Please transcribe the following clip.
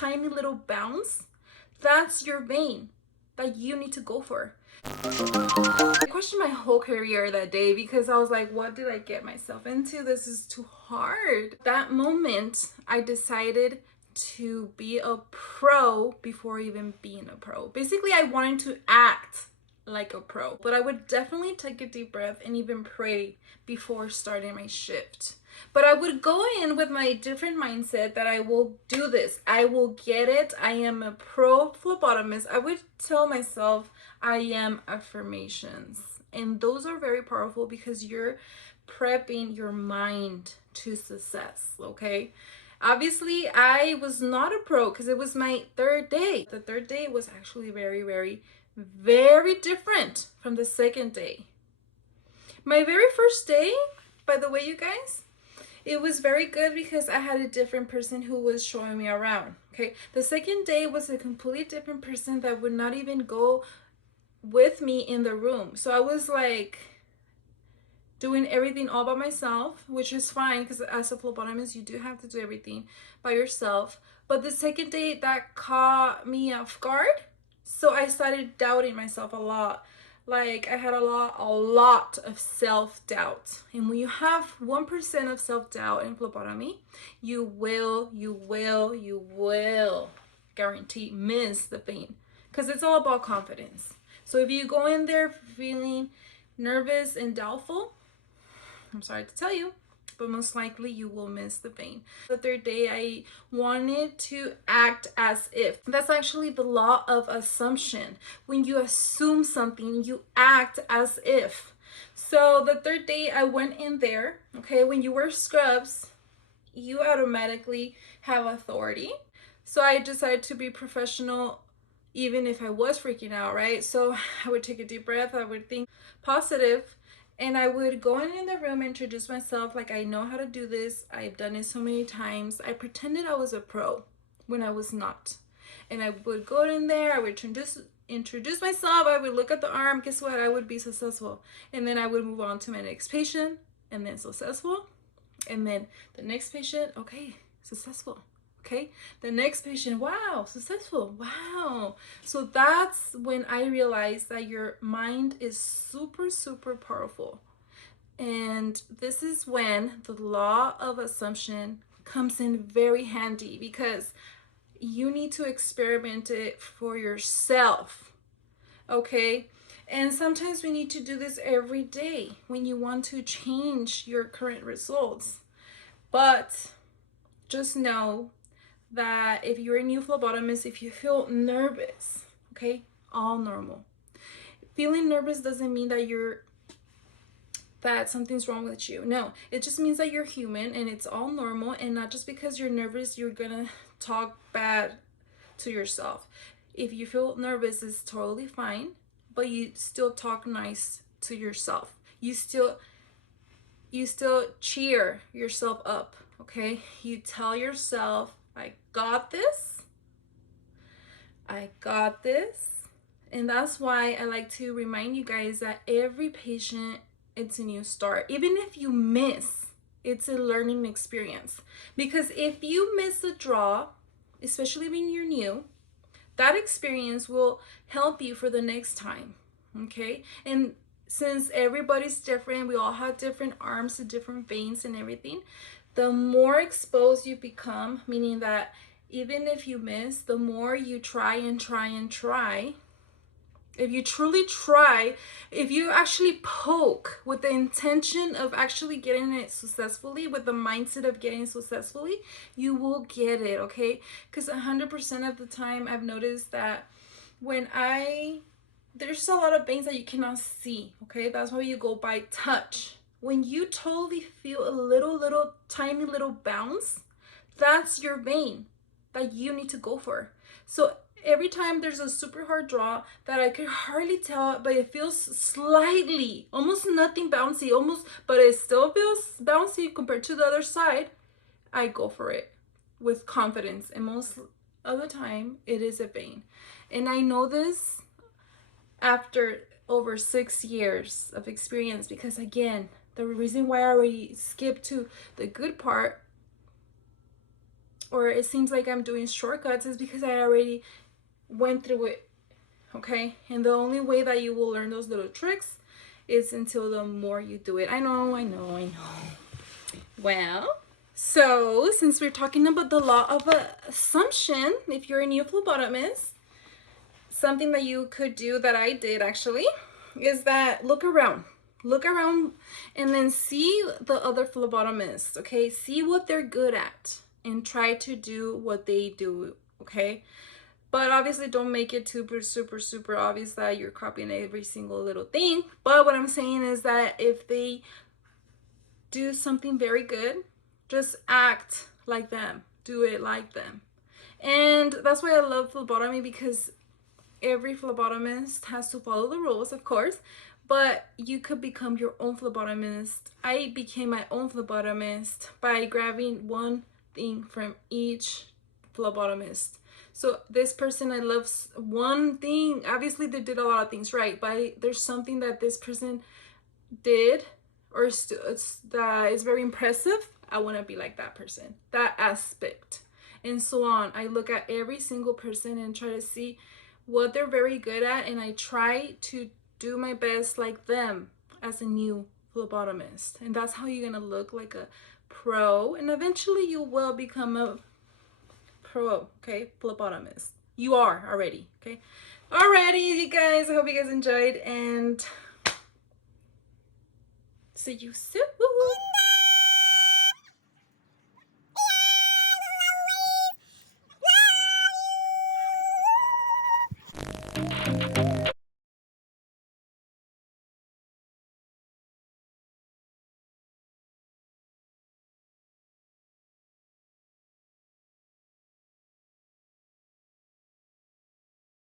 tiny little bounce, that's your vein that you need to go for. I questioned my whole career that day because I was like, what did I get myself into? This is too hard. That moment, I decided to be a pro before even being a pro. Basically, I wanted to act like a pro, but I would definitely take a deep breath and even pray before starting my shift. But I would go in with my different mindset that I will do this. I will get it. I am a pro phlebotomist. I would tell myself I am affirmations. And those are very powerful because you're prepping your mind to success, okay? Obviously, I was not a pro because it was my third day. The third day was actually very, very, very different from the second day. My very first day, by the way, you guys, it was very good because I had a different person who was showing me around. Okay, the second day was a completely different person that would not even go with me in the room. So I was like doing everything all by myself, which is fine because as a phlebotomist you do have to do everything by yourself. But the second day, that caught me off guard, so I started doubting myself a lot. Like I had a lot of self-doubt. And when you have 1% of self-doubt in phlebotomy, you will guarantee miss the pain, because it's all about confidence. So if you go in there feeling nervous and doubtful, I'm sorry to tell you, but most likely you will miss the vein. The third day, I wanted to act as if. That's actually the law of assumption. When you assume something, you act as if. So the third day, I went in there, okay? When you wear scrubs, you automatically have authority. So I decided to be professional even if I was freaking out, right? So I would take a deep breath, I would think positive, and I would go in the room, introduce myself like I know how to do this. I've done it so many times. I pretended I was a pro when I was not. And I would go in there, I would introduce myself, I would look at the arm, guess what? I would be successful. And then I would move on to my next patient, and then successful. And then the next patient, okay, successful. Okay, the next patient, wow, successful, wow. So that's when I realized that your mind is super powerful. And this is when the law of assumption comes in very handy, because you need to experiment it for yourself, okay? And sometimes we need to do this every day when you want to change your current results. But just know that if you're a new phlebotomist, if you feel nervous, okay, all normal. Feeling nervous doesn't mean that something's wrong with you. No, it just means that you're human and it's all normal. And not just because you're nervous, you're gonna talk bad to yourself. If you feel nervous, it's totally fine, but you still talk nice to yourself. You still cheer yourself up, okay? You tell yourself, I got this. I got this. And that's why I like to remind you guys that every patient, it's a new start. Even if you miss, it's a learning experience. Because if you miss a draw, especially when you're new, that experience will help you for the next time, okay? And since everybody's different, we all have different arms and different veins and everything, the more exposed you become, meaning that even if you miss, the more you try and try and try. If you truly try, if you actually poke with the intention of actually getting it successfully, with the mindset of getting successfully, you will get it, okay? Because 100% of the time I've noticed that when there's a lot of things that you cannot see, okay? That's why you go by touch. When you totally feel a little tiny little bounce, that's your vein that you need to go for. So every time there's a super hard draw that I could hardly tell, but it feels slightly, almost nothing bouncy, but it still feels bouncy compared to the other side, I go for it with confidence. And most of the time it is a vein. And I know this after over 6 years of experience, because again, the reason why I already skipped to the good part or it seems like I'm doing shortcuts, is because I already went through it. Okay, and the only way that you will learn those little tricks is until the more you do it. I know. Well, so since we're talking about the law of assumption, if you're a new phlebotomist, something that you could do, that I did actually, is that look around and then see the other phlebotomists. Okay, see what they're good at and try to do what they do. Okay, but obviously don't make it super obvious that you're copying every single little thing. But what I'm saying is that if they do something very good, just act like them, do it like them. And that's why I love phlebotomy, because every phlebotomist has to follow the rules, of course, but you could become your own phlebotomist. I became my own phlebotomist by grabbing one thing from each phlebotomist. So this person, I love one thing. Obviously they did a lot of things right, but there's something that this person did or that is very impressive. I want to be like that person, that aspect, and so on. I look at every single person and try to see what they're very good at, and I try to do my best like them as a new phlebotomist. And that's how you're gonna look like a pro, and eventually you will become a pro, okay, phlebotomist. You are already, okay? Alrighty, you guys, I hope you guys enjoyed, and see you soon.